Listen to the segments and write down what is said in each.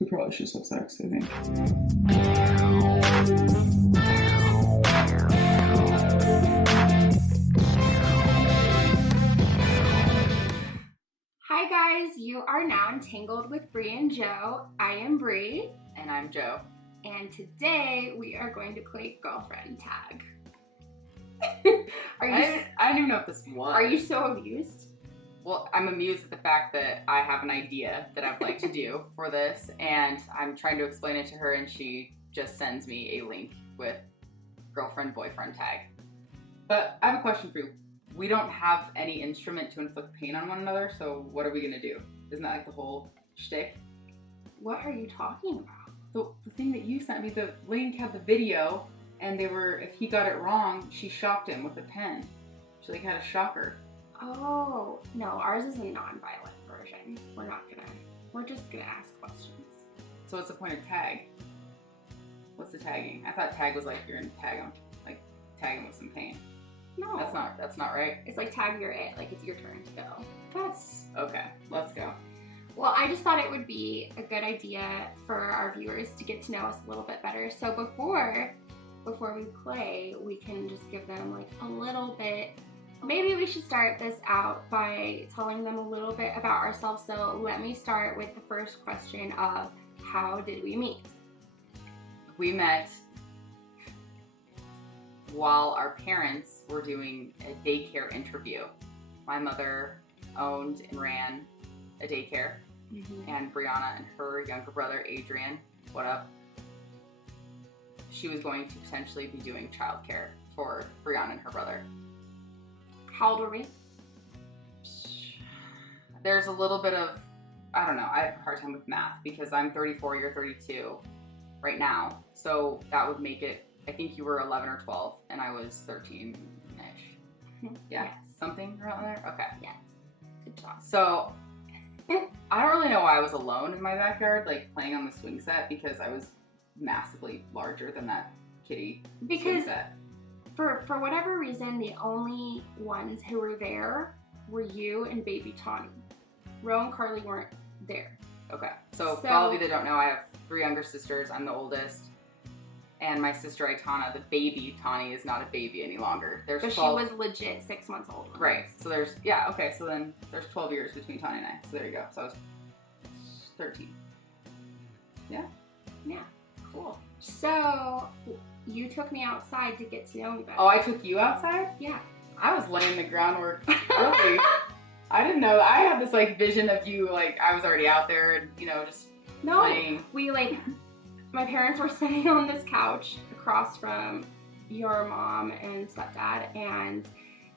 We probably should just have sex, I think. Hi guys, you are now entangled with Bree and Jo. I am Bree. And I'm Jo. And today we are going to play girlfriend tag. I don't even know what this was. Are you so amused? Well, I'm amused at the fact that I have an idea that I'd like to do for this, and I'm trying to explain it to her, and she just sends me a link with girlfriend-boyfriend tag. But I have a question for you. We don't have any instrument to inflict pain on one another, so what are we gonna do? Isn't that like the whole shtick? What are you talking about? The thing that you sent me, the link had the video, and if he got it wrong, she shocked him with a pen. She like had a shocker. Oh, no, ours is a non-violent version. We're just gonna ask questions. So what's the point of tag? What's the tagging? I thought tag was like you're gonna tag him, like tag him with some pain. No. That's not right. It's like tag you're it, like it's your turn to go. That's okay. Let's go. Well, I just thought it would be a good idea for our viewers to get to know us a little bit better. So before we play, we can just give them like a little bit. Maybe we should start this out by telling them a little bit about ourselves. So let me start with the first question of how did we meet? We met while our parents were doing a daycare interview. My mother owned and ran a daycare, and Brianna and her younger brother Adrian, what up? She was going to potentially be doing childcare for Brianna and her brother. How old were we? There's a little bit of, I don't know, I have a hard time with math because I'm 34, you're 32 right now. So that would make it, I think you were 11 or 12 and I was 13-ish. Yeah, Yes. Something around there? Okay. Yes. Good job. So I don't really know why I was alone in my backyard, like playing on the swing set because I was massively larger than that kitty swing set. For whatever reason, the only ones who were there were you and baby Tawny. Ro and Carly weren't there. Okay, so for all of you that don't know, I have 3 younger sisters. I'm the oldest. And my sister Aitana, the baby Tawny, is not a baby any longer. But 12... she was legit 6 months old. Right, so there's 12 years between Tawny and I. So there you go. So I was 13. Yeah? Yeah, cool. So you took me outside to get to know me better. Oh, I took you outside? Yeah. I was laying the groundwork early. I didn't know. I had this like vision of you, like I was already out there and, just playing. We my parents were sitting on this couch across from your mom and stepdad, and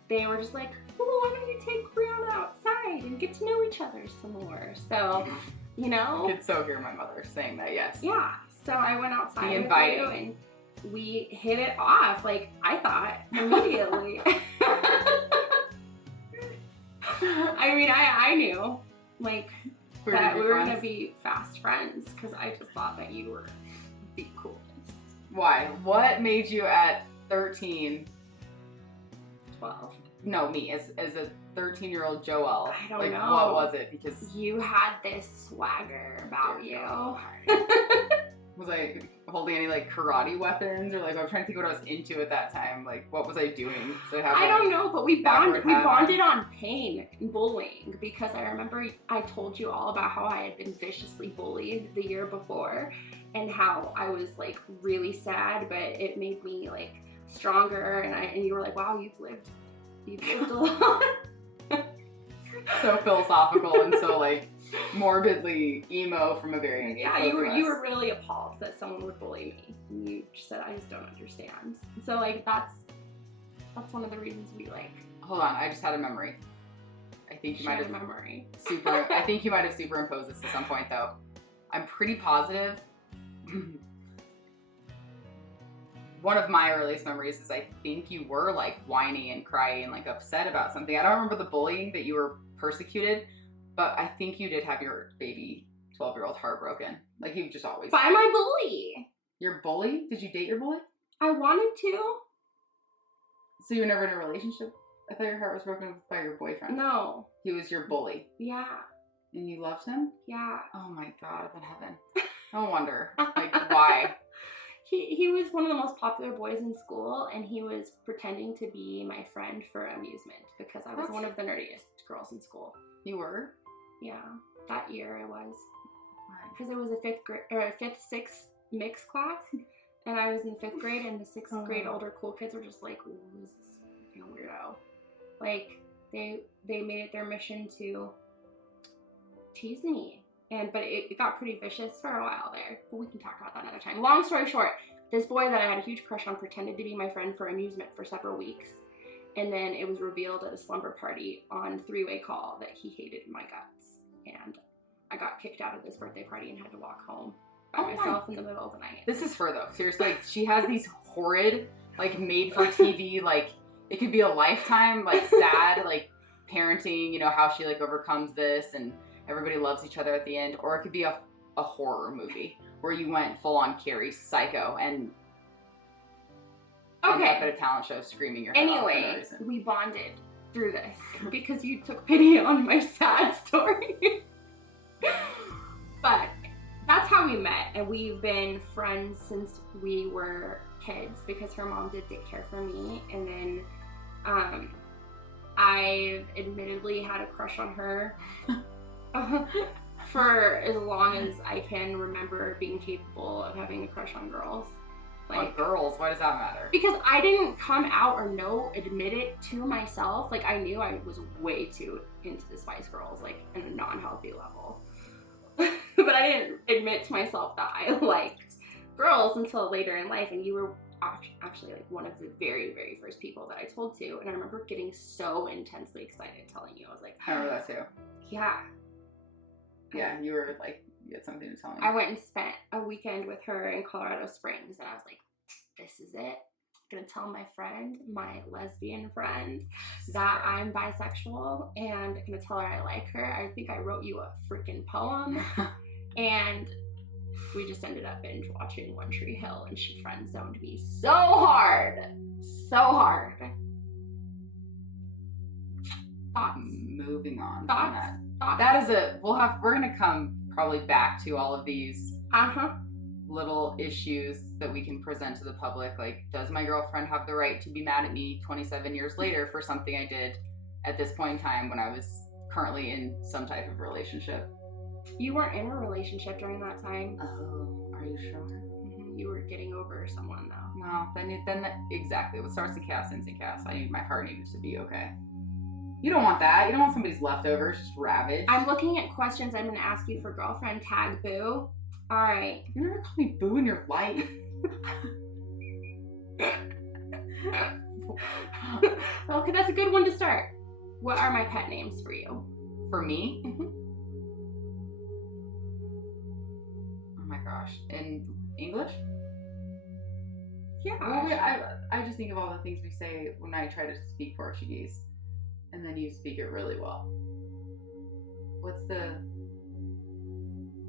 they were just like, well, why don't you take Brianna outside and get to know each other some more? So, You could so hear my mother saying that, yes. Yeah. So I went outside with you and we hit it off, like I thought, immediately. I mean, I knew, like, that we were going to be fast friends because I just thought that you were the coolest. Why? What made you at 13? 12. No, me, as a 13-year-old Joelle. I don't know. What was it? Because you had this swagger about you. Was I holding any like karate weapons, or like I'm trying to think what I was into at that time? Like what was I doing? I don't know, but we bonded on pain and bullying because I remember I told you all about how I had been viciously bullied the year before and how I was like really sad, but it made me like stronger, and you were like, wow, you've lived a lot. So philosophical and so like morbidly emo from a very young age. Yeah, you were really appalled that someone would bully me. And you just said, I just don't understand. So like that's one of the reasons we like. Hold on, I just had a memory. I think you might have memory. I think you might have superimposed this at some point though. I'm pretty positive. One of my earliest memories is I think you were like whiny and crying and like upset about something. I don't remember the bullying that you were persecuted, but I think you did have your baby 12-year-old heartbroken. Like you just always. By my bully. Your bully? Did you date your bully? I wanted to. So you were never in a relationship? I thought your heart was broken by your boyfriend. No. He was your bully. Yeah. And you loved him? Yeah. Oh my God, I'm in heaven. No wonder. Like, why? He was one of the most popular boys in school, and he was pretending to be my friend for amusement because I was one of the nerdiest girls in school. You were? Yeah, that year I was. Why? Because it was a fifth, sixth mixed class, and I was in 5th grade, and the 6th grade older cool kids were just like, "Ooh, this is fucking weirdo." Like they made it their mission to tease me. But it got pretty vicious for a while there. But we can talk about that another time. Long story short, this boy that I had a huge crush on pretended to be my friend for amusement for several weeks. And then it was revealed at a slumber party on 3-way call that he hated my guts. And I got kicked out of this birthday party and had to walk home by myself in the middle of the night. This is her, though. Seriously, like, she has these horrid, like, made-for-TV, like, it could be a Lifetime, like, sad, like, parenting, you know, how she, like, overcomes this and everybody loves each other at the end, or it could be a horror movie where you went full on Carrie Psycho and ended up at a talent show screaming your head off for no reason. We bonded through this because you took pity on my sad story. But that's how we met, and we've been friends since we were kids because her mom did take care for me, and then I've admittedly had a crush on her for as long as I can remember being capable of having a crush on girls. Like, on girls? Why does that matter? Because I didn't come out or admit it to myself. Like, I knew I was way too into the Spice Girls, like, in a non-healthy level. But I didn't admit to myself that I liked girls until later in life, and you were actually like one of the very, very first people that I told to, and I remember getting so intensely excited telling you. I was like, I remember that too. Yeah. Yeah, you were like, you had something to tell me. I went and spent a weekend with her in Colorado Springs, and I was like, this is it. I'm gonna tell my friend, my lesbian friend, that I'm bisexual, and I'm gonna tell her I like her. I think I wrote you a freaking poem. And we just ended up binge watching One Tree Hill, and she friend zoned me so hard. So hard. Thoughts? Moving on. Thoughts? That is we're gonna come probably back to all of these little issues that we can present to the public. Like, does my girlfriend have the right to be mad at me 27 years later for something I did at this point in time when I was currently in some type of relationship? You weren't in a relationship during that time. Oh, are you sure? Mm-hmm. You were getting over someone, though. No, then exactly. What starts to cast instant cast. My heart needed to be okay. You don't want that. You don't want somebody's leftovers just ravaged. I'm looking at questions I'm going to ask you for girlfriend tag, boo. All right. You never called me boo in your life. Okay, that's a good one to start. What are my pet names for you? For me? Mm-hmm. Oh my gosh. In English? Yeah. Well, I just think of all the things we say when I try to speak Portuguese. And then you speak it really well. What's the...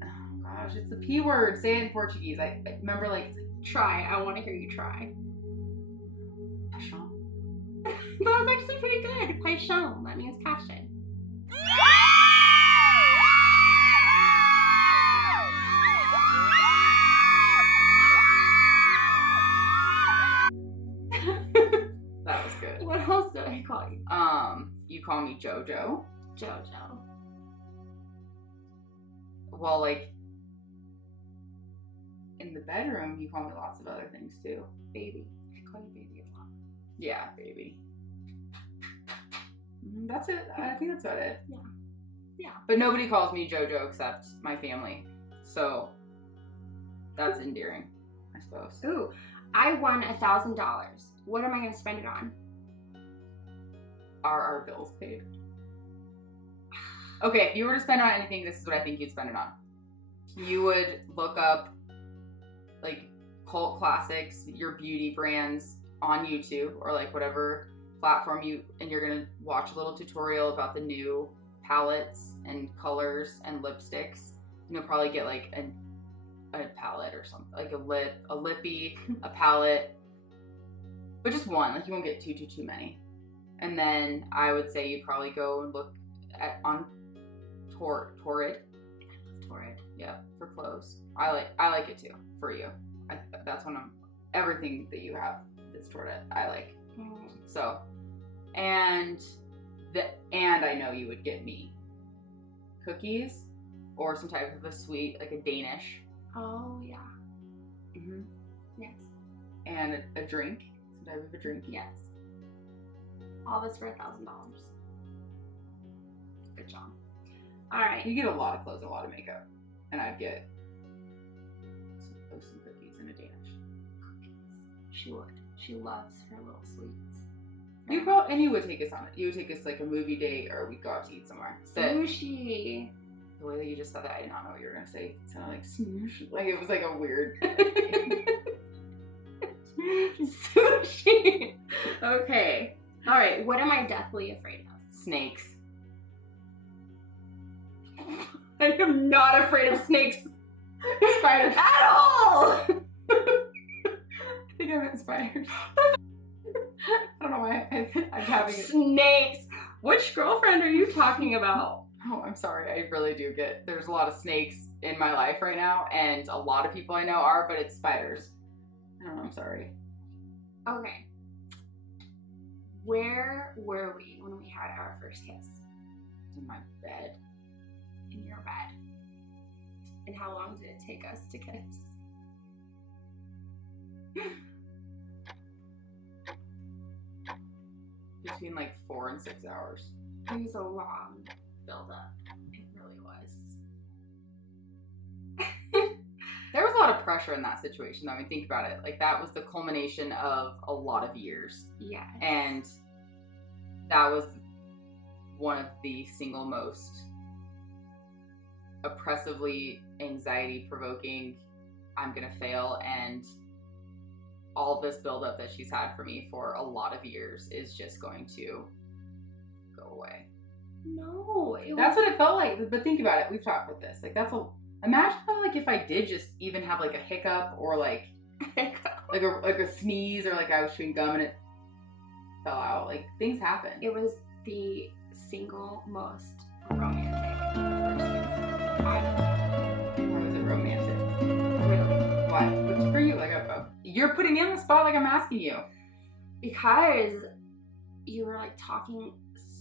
Oh gosh, it's the P word. Say it in Portuguese. I remember, like... Try. I want to hear you try. Paixão. That was actually pretty good. Paixão. That means passion. That was good. What else did I call you? You call me JoJo. JoJo. Well, like, in the bedroom, you call me lots of other things too. Baby. I call you baby a lot. Yeah, baby. That's it. I think that's about it. Yeah. Yeah. But nobody calls me JoJo except my family. So, that's endearing, I suppose. Ooh. I won $1,000. What am I going to spend it on? Are our bills paid? Okay, if you were to spend it on anything, this is what I think you'd spend it on. You would look up, like, cult classics, your beauty brands on YouTube or, like, whatever platform and you're going to watch a little tutorial about the new palettes and colors and lipsticks. And you'll probably get, like, a palette or something, like a lippy, a palette, but just one. Like, you won't get too many. And then I would say you'd probably go and look on Torrid. Torrid. Yeah, for clothes. I like it too. For you, that's one of everything that you have that's toward it. I like. So, and I know you would get me cookies or some type of a sweet, like a Danish. Oh yeah. Mhm. Yes. And a drink, some type of a drink. Yes. All this for $1,000. Good job. All right. You get a lot of clothes and a lot of makeup, and I'd get some cookies and a Danish. Cookies. She would. She loves her little sweets. And you would take us on it. You would take us like a movie date, or we'd go out to eat somewhere. Sushi. The way that you just said that, I did not know what you were gonna say. It sounded like smoosh. Like it was like a weird. Sushi. Okay. All right. What am I deathly afraid of? Snakes. I am not afraid of snakes. Spiders. At all. I think I meant spiders. I don't know why I'm having it. Snakes. Which girlfriend are you talking about? Oh, I'm sorry. I really do there's a lot of snakes in my life right now, and a lot of people I know are, but it's spiders. I don't know. I'm sorry. Okay. Where were we when we had our first kiss? In my bed. In your bed. And how long did it take us to kiss? Between like 4 and 6 hours. It was a long build-up. It really was. There was a lot of pressure in that situation, though. I mean, think about it. Like, that was the culmination of a lot of years. Yes. And that was one of the single most oppressively anxiety-provoking, I'm gonna fail, and all this buildup that she's had for me for a lot of years is just going to go away. No. That's what it felt like. But think about it. We've talked about this. Like, imagine though, like, if I did just even have like a hiccup or like a sneeze, or like I was chewing gum and it fell out. Like, things happen. It was the single most romantic first kiss. Why was it romantic? Really? Why? What's for you? Like, you're putting me on the spot. Like, I'm asking you. Because you were like talking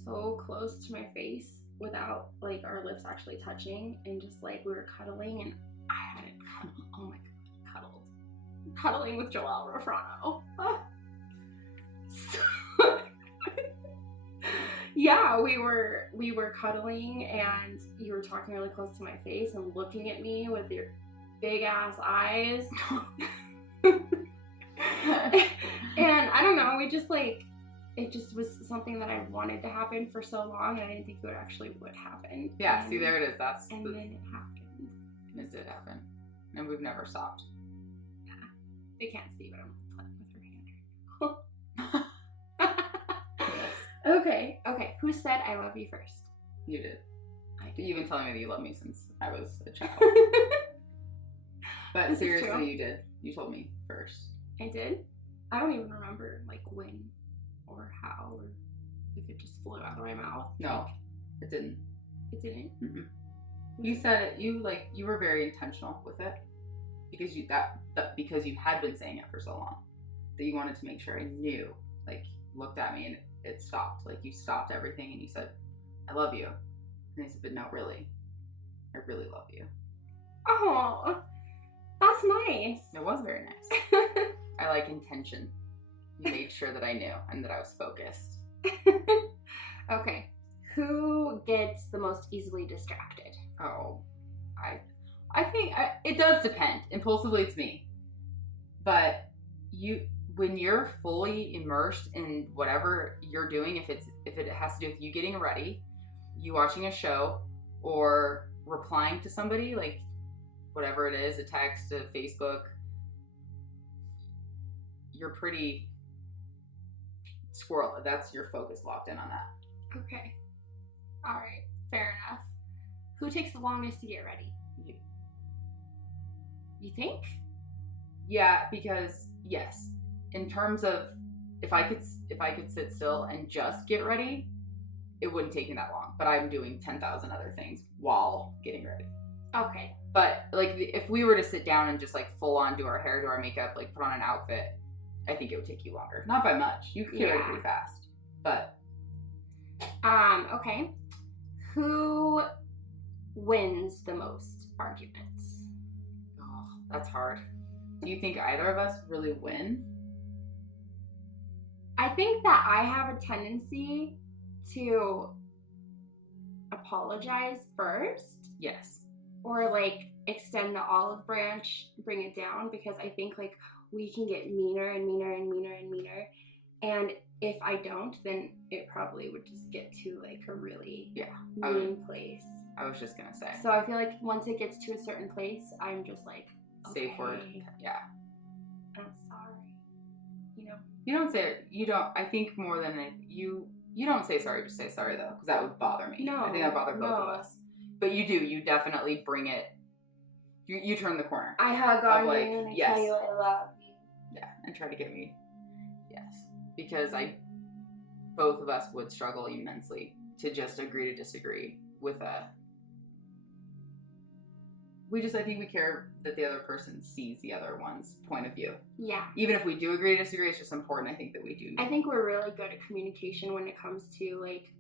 so close to my face without like our lips actually touching, and just like we were cuddling, and I hadn't cuddled. Oh my god, cuddling with Joelle Rofrano. So, yeah, we were cuddling, and you were talking really close to my face and looking at me with your big ass eyes. And I don't know, we just like, it just was something that I wanted to happen for so long, and I didn't think it would happen. Yeah, see, there it is. Then it happened. It did happen. And we've never stopped. Yeah. They can't see, but I'm playing with her hand. Okay. Who said I love you first? You did. I did. You've been telling me that you love me since I was a child. But This is true. seriously, you did. You told me first. I did? I don't even remember like when or how, or if it just flew out of my mouth. No, it didn't. It didn't? Mm-mm. You said it. You were very intentional with it, because because you had been saying it for so long that you wanted to make sure I knew. Like, looked at me and it stopped. Like, you stopped everything and you said, "I love you." And I said, "But no, really, I really love you." Oh, that's nice. It was very nice. I like intention. You made sure that I knew and that I was focused. Okay. Who gets the most easily distracted? Oh, I think it does depend. Impulsively, it's me. But when you're fully immersed in whatever you're doing, if it has to do with you getting ready, you watching a show, or replying to somebody, like whatever it is, a text, a Facebook, you're pretty squirrel. That's your focus locked in on that. Okay. All right. Fair enough. Who takes the longest to get ready? You think? Yeah, because yes, in terms of if I could sit still and just get ready, it wouldn't take me that long. But I'm doing 10,000 other things while getting ready. Okay. But like if we were to sit down and just like full on do our hair, do our makeup, like put on an outfit, I think it would take you longer. Not by much. You could get ready pretty fast. But okay. Who wins the most arguments? oh, that's hard. Do you think either of us really win? I think that I have a tendency to apologize first. Yes. Or like extend the olive branch, bring it down, because I think like we can get meaner and meaner and meaner and meaner. And if I don't, then it probably would just get to like a really mean place. I was just gonna say. So I feel like once it gets to a certain place, I'm just like, okay, safe word. Yeah. I'm sorry. You know. You don't say it. You don't. I think more than you. You don't say sorry. Just say sorry though, because that would bother me. No. I think that would bother both of us. But you do. You definitely bring it. You turn the corner. I hug on you and I tell you I love you. Yeah, and try to get me. Yes, because both of us would struggle immensely to just agree to disagree with a. I think we care that the other person sees the other one's point of view. Yeah. Even if we do agree to disagree, it's just important, I think, that we do. I think we're really good at communication when it comes to, like,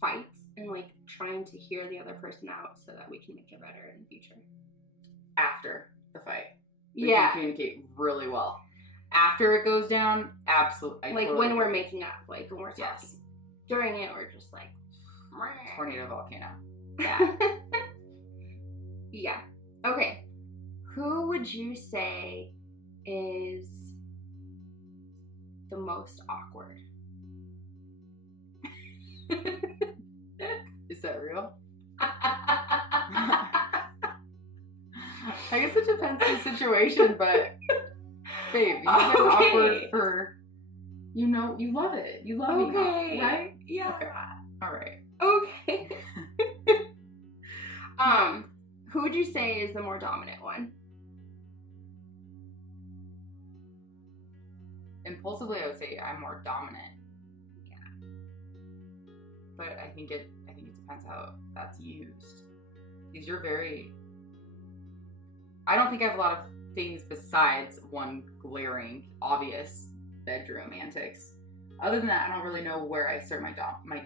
fights and, like, trying to hear the other person out so that we can make it better in the future. After the fight. We can communicate really well. After it goes down, absolutely. Like, totally when we're making up, like, when we're talking. Yes. During it, we're just like... Tornado volcano. Yeah. Yeah. Okay. Who would you say is the most awkward? Is that real? I guess it depends on the situation, but babe, you've been awkward for, you love it. You love me, right? Yeah. Okay. All right. Okay. Who would you say is the more dominant one? Impulsively, I would say I'm more dominant. Yeah. But I think it depends how that's used. Because you're very. I don't think I have a lot of things besides one glaring, obvious bedroom antics. Other than that, I don't really know where I assert my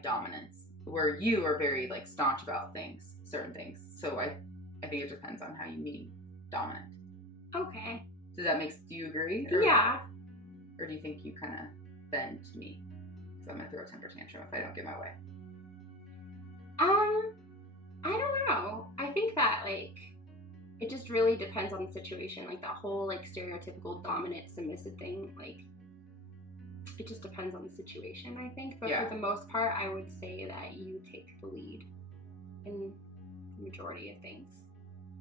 dominance. Where you are very like staunch about things, certain things. So I think it depends on how you mean dominant. Okay. Do you agree? Yeah. Or do you think you kind of bend to me? Because I'm going to throw a temper tantrum if I don't get my way. I don't know. I think that, like, it just really depends on the situation. Like, that whole, like, stereotypical dominant, submissive thing, like, it just depends on the situation, I think. But for the most part, I would say that you take the lead in the majority of things.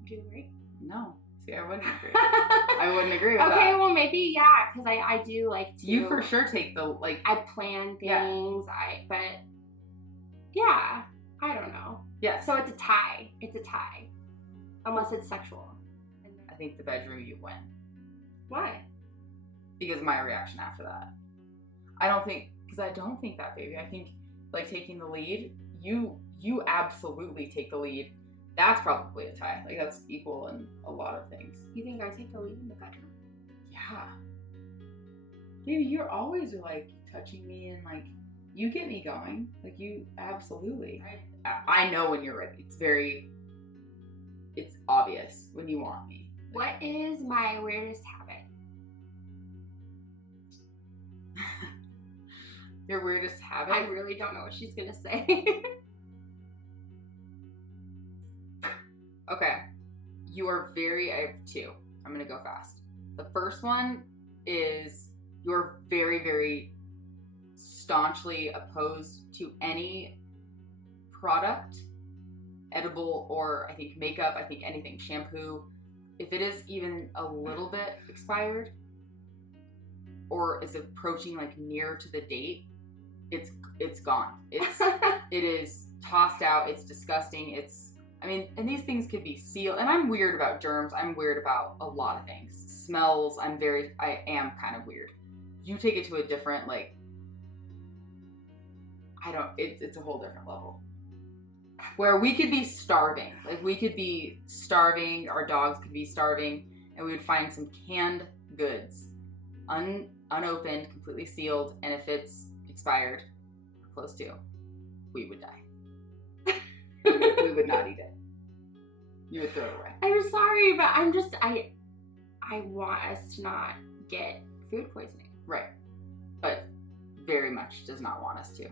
Do you agree? No. See, I wouldn't agree. I wouldn't agree with that. Okay, well, maybe, yeah, because I do like to... You for sure take the, like... I plan things, but, yeah, I don't know. Yes. So it's a tie. It's a tie. Unless it's sexual. I think the bedroom you win. Why? Because of my reaction after that. I don't think that, baby. I think, like, taking the lead, you absolutely take the lead. That's probably a tie. Like, that's equal in a lot of things. You think I take the lead in the bedroom? Yeah. Baby, you're always, like, touching me and, like, you get me going. Like, you absolutely. I know when you're ready. It's obvious when you want me. What is my weirdest habit? Your weirdest habit? I really don't know what she's gonna say. Okay. I have two. I'm gonna go fast. The first one is you're very, very staunchly opposed to any product, edible or I think makeup, I think anything, shampoo. If it is even a little bit expired or is approaching like near to the date, it's gone. It is tossed out. It's disgusting. And these things could be sealed. And I'm weird about germs. I'm weird about a lot of things. Smells. I am kind of weird. You take it to a different, like, it's a whole different level. where we could be starving. Like, we could be starving, our dogs could be starving, and we would find some canned goods, unopened, completely sealed, and if it's expired, or close to, we would die. We would not eat it. You would throw it away. I'm sorry, but I want us to not get food poisoning. Right. But very much does not want us to.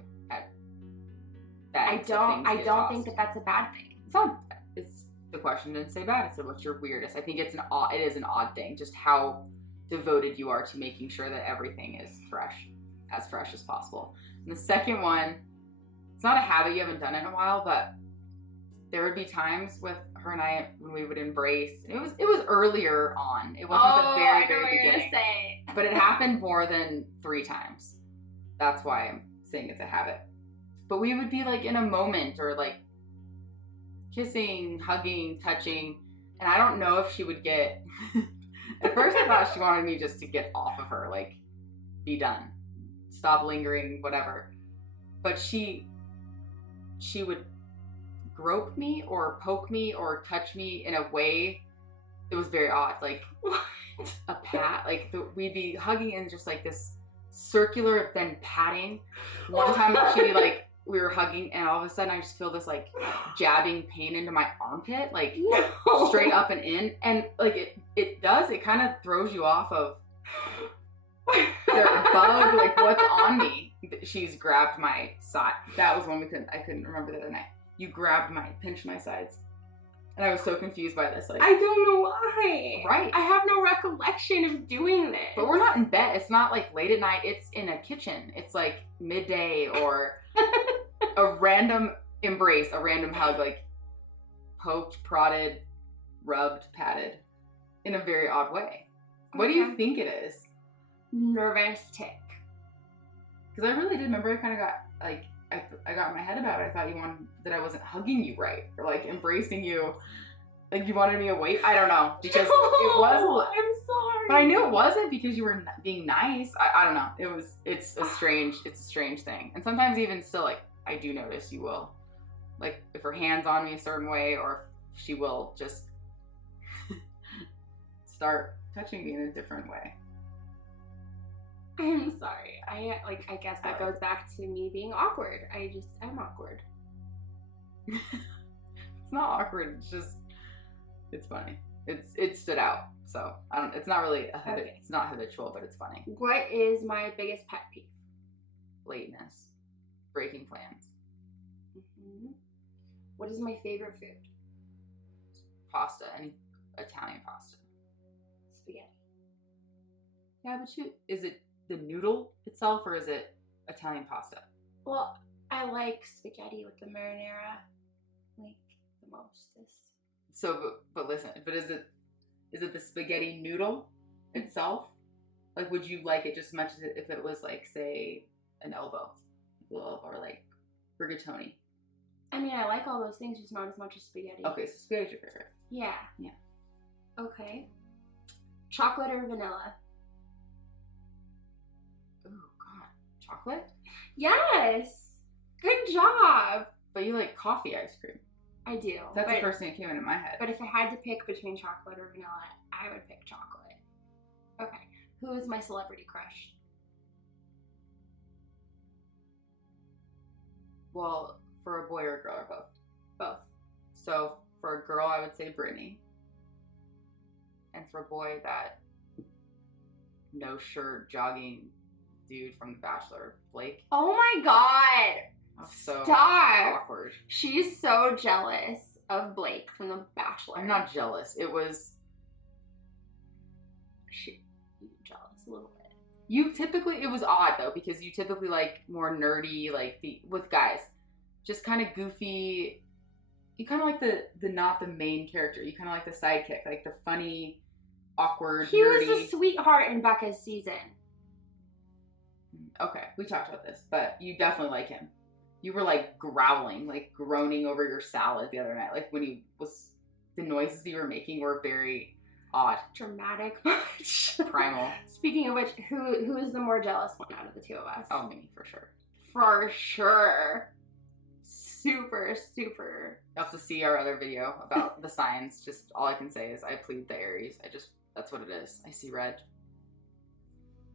I don't think that that's a bad thing. It's not. It's the question didn't say bad. It said what's your weirdest. I think it is an odd thing, just how devoted you are to making sure that everything is as fresh as possible. And the second one, it's not a habit you haven't done in a while, but there would be times with her and I when we would embrace. It was earlier on. It wasn't the very beginning. But it happened more than 3 times. That's why I'm saying it's a habit. But we would be like in a moment or like kissing, hugging, touching, and I don't know if she would get. At first, I thought she wanted me just to get off of her, like be done, stop lingering, whatever. But she would grope me or poke me or touch me in a way that was very odd, like a pat. Like we'd be hugging and just like this circular, then patting. One time she'd be like, we were hugging, and all of a sudden I just feel this like jabbing pain into my armpit, like straight up and in, and like it kind of throws you off of. Is there a bug? Like, what's on me? She's grabbed my side. That was one I couldn't remember the other night. You pinched my sides. And I was so confused by this. Like, I don't know why. Right. I have no recollection of doing this. But we're not in bed. It's not like late at night. It's in a kitchen. It's like midday or a random embrace, a random hug, like poked, prodded, rubbed, patted in a very odd way. What do you think it is? Nervous tick. Because I really did remember I kind of got like, I got in my head about it. I thought you wanted that I wasn't hugging you right or like embracing you, like you wanted me awake. I don't know, because it was. I'm sorry, but I knew it wasn't because you were being nice. I don't know. It's a strange thing. And sometimes even still, like I do notice you will, like if her hand's on me a certain way, or if she will just start touching me in a different way. I'm sorry. I guess that goes back to me being awkward. I'm awkward. It's not awkward. It's just, it's funny. It stood out. So it's not really it's not habitual, but it's funny. What is my biggest pet peeve? Lateness, breaking plans. Mm-hmm. What is my favorite food? Pasta, any Italian pasta. Spaghetti. Yeah, but is it the noodle itself, or is it Italian pasta? Well, I like spaghetti with the marinara, like the mostest. So, but listen, is it the spaghetti noodle itself? Like, would you like it just as much as if it was like, say, an elbow, or like rigatoni? I mean, I like all those things, just not as much as spaghetti. Okay, so spaghetti's your favorite. Yeah. Yeah. Okay. Chocolate or vanilla? Oh God, chocolate? Yes. Good job. But you like coffee ice cream. I do. That's the first thing that came into my head. But if I had to pick between chocolate or vanilla, I would pick chocolate. Okay. Who is my celebrity crush? Well, for a boy or a girl, or both? Both. So for a girl, I would say Brittany. And for a boy, that no shirt jogging dude from The Bachelor, Blake. Oh my God. So stop. Awkward. She's so jealous of Blake from The Bachelor. I'm not jealous. It was. Jealous a little bit. It was odd though, because you typically like more nerdy, like with guys, just kind of goofy. You kind of like the not the main character. You kind of like the sidekick, like the funny, awkward, He nerdy. was a sweetheart in Becca's season. Okay, we talked about this, but you definitely like him. You were like growling, like groaning over your salad the other night. Like when the noises you were making were very odd. Dramatic much. Primal. Speaking of which, who is the more jealous one out of the two of us? Oh, me, for sure. For sure. super, super. You'll have to see our other video about the signs. Just all I can say is I plead the Aries. That's what it is. I see red.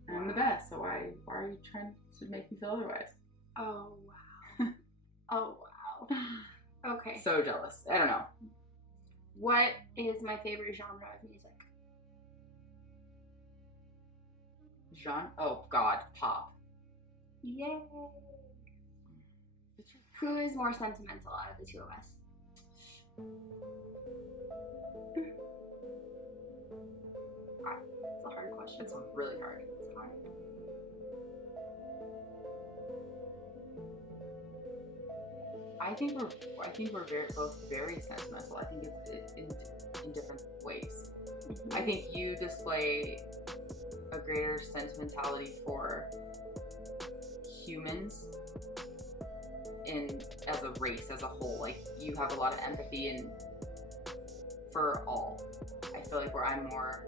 I'm the best, so why are you trying to make me feel otherwise? Oh, wow. Oh, wow. Okay. So jealous. I don't know. What is my favorite genre of music? Genre? Oh, God. Pop. Yay. Who is more sentimental out of the two of us? It's a hard question. It's really hard. It's hard. I think we're both very sentimental. I think it's in different ways. Mm-hmm. I think you display a greater sentimentality for humans as a race, as a whole. Like, you have a lot of empathy and for all. I feel like where I'm more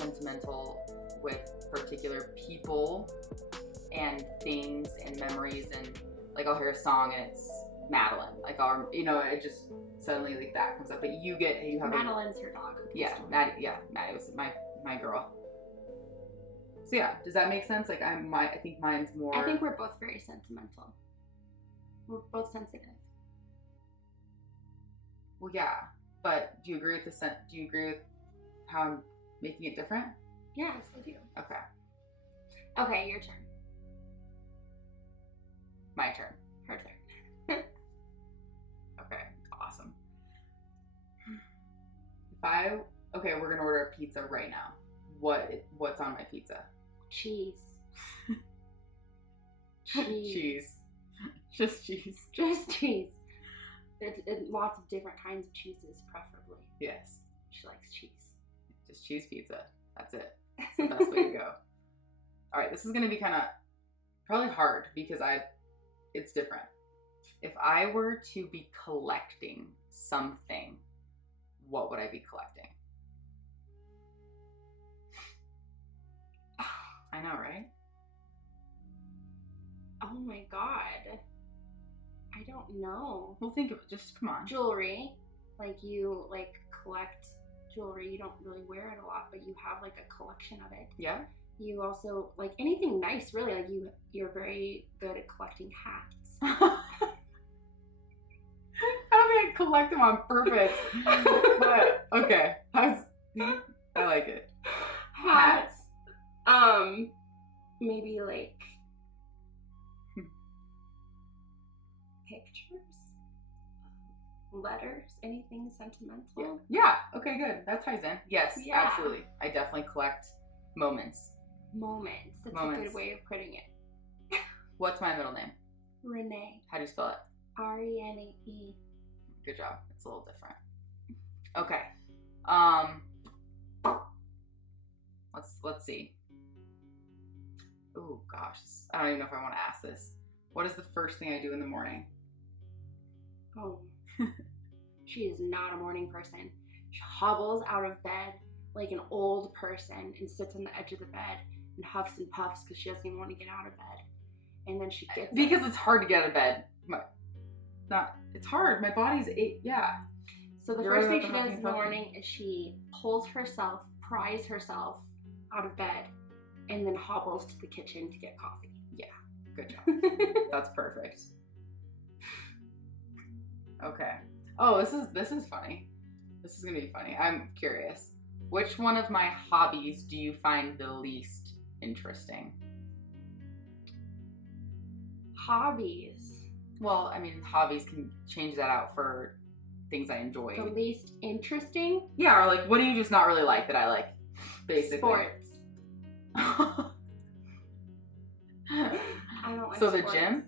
sentimental with particular people and things and memories, and like I'll hear a song and it's Madeline, like it just suddenly like that comes up. But you have Madeline's her dog. Yeah, Maddie was my girl. So yeah, does that make sense? Like I think mine's more. I think we're both very sentimental. We're both sensitive. Well, yeah, but do you agree with Do you agree with how I'm making it different? Yes, I do. Okay. Okay, your turn. My turn. Her turn. Okay, awesome. Okay, we're gonna order a pizza right now. What's on my pizza? Cheese. Cheese. Just cheese. Just cheese. There's lots of different kinds of cheeses, preferably. Yes. She likes cheese. Just cheese pizza. That's it. That's the best way to go. All right, this is gonna be kind of probably hard because it's different. If I were to be collecting something, what would I be collecting? I know, right? Oh my god. I don't know. Well, think of it. Just come on. Jewelry. Like, you collect jewelry. You don't really wear it a lot, but you have like a collection of it. Yeah. You also like anything nice, really. Like you're very good at collecting hats. I don't think I collect them on purpose. But okay. I like it. Hats. Maybe like pictures, letters, anything sentimental. Yeah. Okay, good. That ties in. Yes, Yeah. absolutely. I definitely collect moments. Moments. That's Moments. a good way of putting it. What's my middle name? Renee. How do you spell it? Renee. Good job. It's a little different. Okay. Let's see. Oh gosh, I don't even know if I want to ask this. What is the first thing I do in the morning? Oh. She is not a morning person. She hobbles out of bed like an old person and sits on the edge of the bed and huffs and puffs because she doesn't even want to get out of bed. And then she gets because it's hard to get out of bed. It's hard. My body's yeah. So the first thing she does in the morning is she pries herself out of bed, and then hobbles to the kitchen to get coffee. Yeah, good job. That's perfect. Okay. Oh, this is funny. This is gonna be funny. I'm curious. Which one of my hobbies do you find the least interesting? Hobbies. Well, I mean, hobbies can change that out for things I enjoy. The least interesting? Yeah, or like, what do you just not really like that I like? Basically. Sports. I don't like So sports. the gym?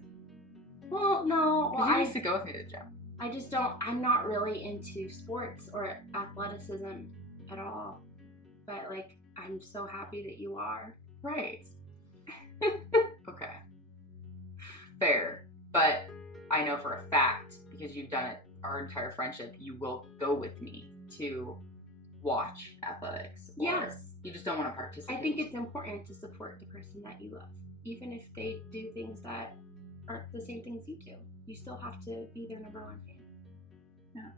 Well, no. Well, you used to go with me to the gym. I just don't. I'm not really into sports or athleticism at all. But like, I'm so happy that you are. Right. Okay. Fair. But I know for a fact, because you've done it our entire friendship, you will go with me to watch athletics. Or yes. You just don't want to participate. I think it's important to support the person that you love, even if they do things that aren't the same things you do. You still have to be their number one fan. Yeah.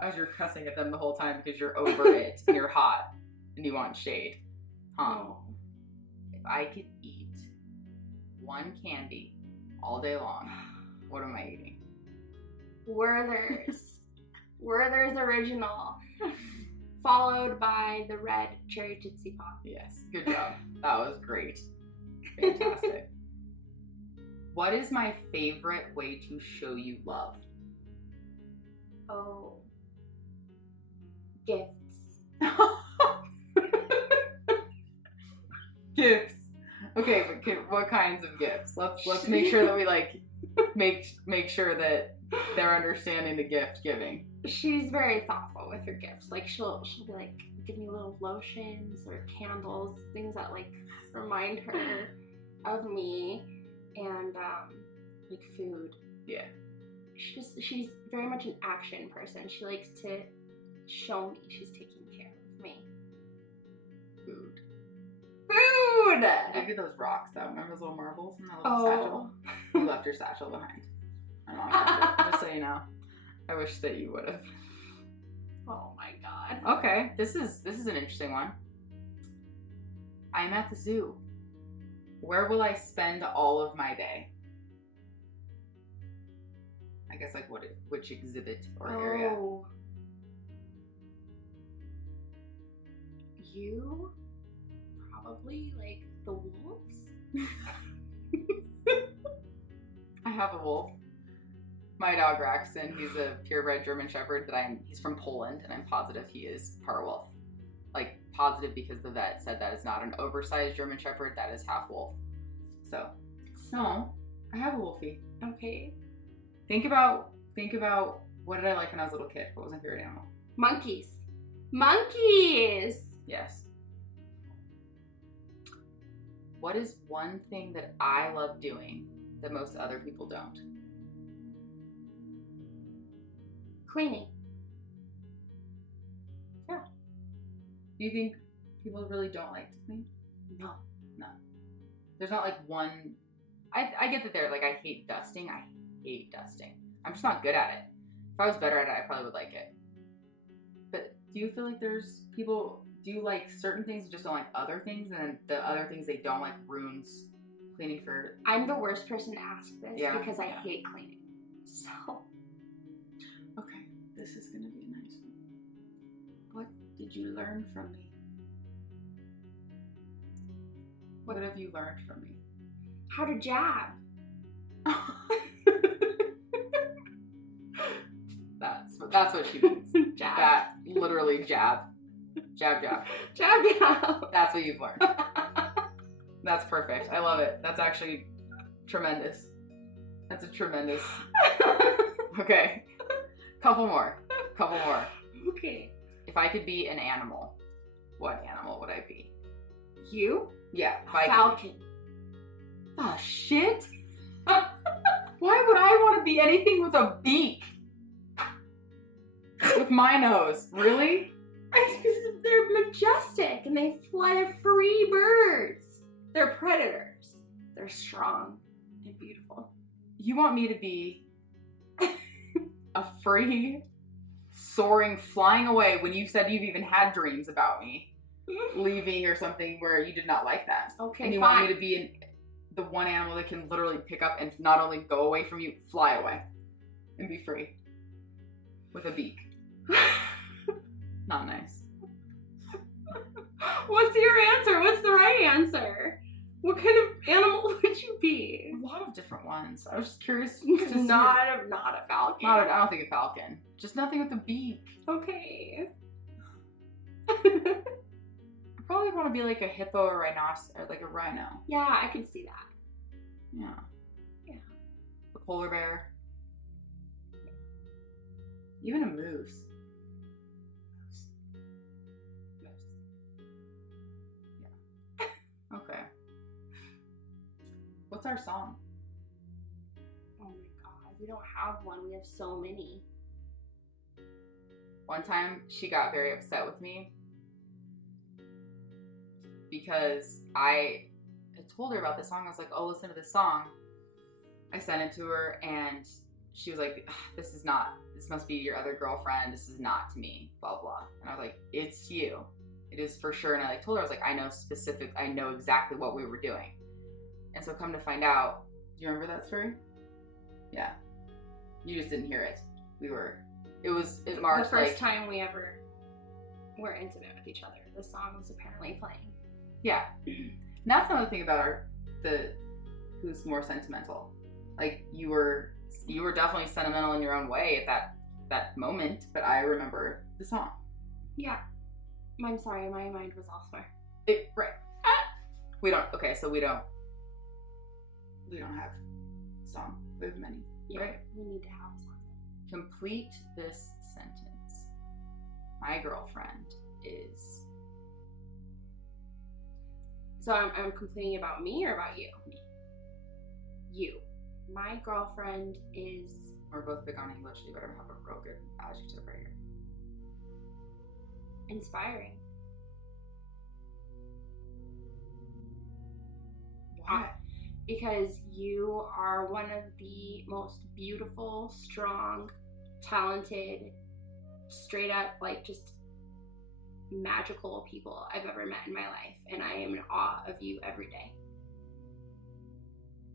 As you're cussing at them the whole time because you're over it and you're hot and you want shade. Oh. If I could eat one candy all day long, what am I eating? Werther's. Werther's Original. Followed by the red cherry Tootsie Pop. Yes, good job. That was great. Fantastic. What is my favorite way to show you love? Oh. Gifts. Gifts. Okay, but what kinds of gifts? Let's make sure that we like make sure that they're understanding the gift giving. She's very thoughtful with her gifts. Like she'll be like, give me little lotions or candles, things that like remind her of me, and like food. Yeah. She's very much an action person. She likes to show me she's taking care of me. Food. Food! Maybe those rocks though. Remember those little marbles in that little satchel? You left your satchel behind. My mom found it, just so you know. I wish that you would have. Oh my god. Okay, this is an interesting one. I'm at the zoo. Where will I spend all of my day? I guess like which exhibit or area? Oh. You probably like the wolves. I have a wolf. My dog Raxton, he's a purebred German Shepherd he's from Poland, and I'm positive he is part wolf. Like positive because the vet said that is not an oversized German Shepherd, that is half wolf. So I have a wolfie. Okay. Think about what did I like when I was a little kid? What was my favorite animal? Monkeys. Monkeys! Yes. What is one thing that I love doing that most other people don't? Cleaning. Yeah. Do you think people really don't like to clean? No. No. There's not like one. I get that they're like, I hate dusting. I hate dusting. I'm just not good at it. If I was better at it, I probably would like it. But do you feel like there's people, do you like certain things and just don't like other things, and then the other things they don't like ruins cleaning for? I'm the worst person to ask this because I hate cleaning. So. Okay, this is gonna be a nice one. What did you learn from me? What have you learned from me? How to jab. That's what she means. Jab. That literally jab. Jab, jab. Jab, jab. That's what you've learned. That's perfect. I love it. That's actually tremendous. That's a tremendous. Okay. Couple more. Okay. If I could be an animal, what animal would I be? You? Yeah. Falcon. Oh, shit. Why would I want to be anything with a beak? With my nose. Really? Because they're majestic and they fly free birds. They're predators. They're strong and beautiful. You want me to be a free, soaring, flying away when you said you've even had dreams about me leaving or something where you did not like that. Okay, and you fine. want me to be the one animal that can literally pick up and not only go away from you, fly away and be free with a beak. Not nice. What's your answer? What's the right answer? What kind of animal would you be? A lot of different ones. I was just curious. Not a falcon. I don't think a falcon. Just nothing with a beak. Okay. I probably want to be like a hippo or rhinoceros, or like a rhino. Yeah, I could see that. Yeah. Yeah. A polar bear. Even a moose. Yeah. Okay. What's our song? Oh my god, we don't have one. We have so many. One time she got very upset with me because I told her about this song. I was like, oh, listen to this song. I sent it to her, and she was like, this must be your other girlfriend. This is not to me, blah, blah. And I was like, it's to you. It is for sure. And I told her, I was like, I know exactly what we were doing. And so come to find out, do you remember that story? Yeah. You just didn't hear it. It marked the first time we ever were intimate with each other. The song was apparently playing. Yeah. And that's another thing about who's more sentimental. Like, you were definitely sentimental in your own way at that moment, but I remember the song. Yeah. I'm sorry, my mind was elsewhere. Right. We don't have a song. We have many. Yeah, right? We need to have a song. Complete this sentence. My girlfriend is... So I'm complaining about me or about you? Me. You. My girlfriend is... We're both big on English, so you better have a real good adjective right here. Inspiring. Why? Because you are one of the most beautiful, strong, talented, straight up, just magical people I've ever met in my life. And I am in awe of you every day.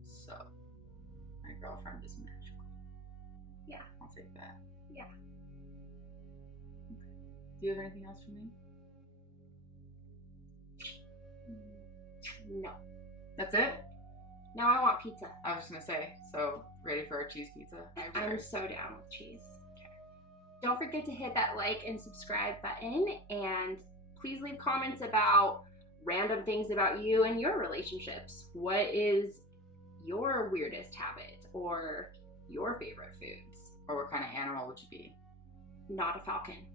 So, my girlfriend is magical. Yeah. I'll take that. Yeah. Okay. Do you have anything else for me? No. That's it? Now I want pizza. I was just gonna say, so ready for our cheese pizza? I'm so down with cheese. Okay. Don't forget to hit that like and subscribe button, and please leave comments about random things about you and your relationships. What is your weirdest habit or your favorite foods? Or what kind of animal would you be? Not a falcon.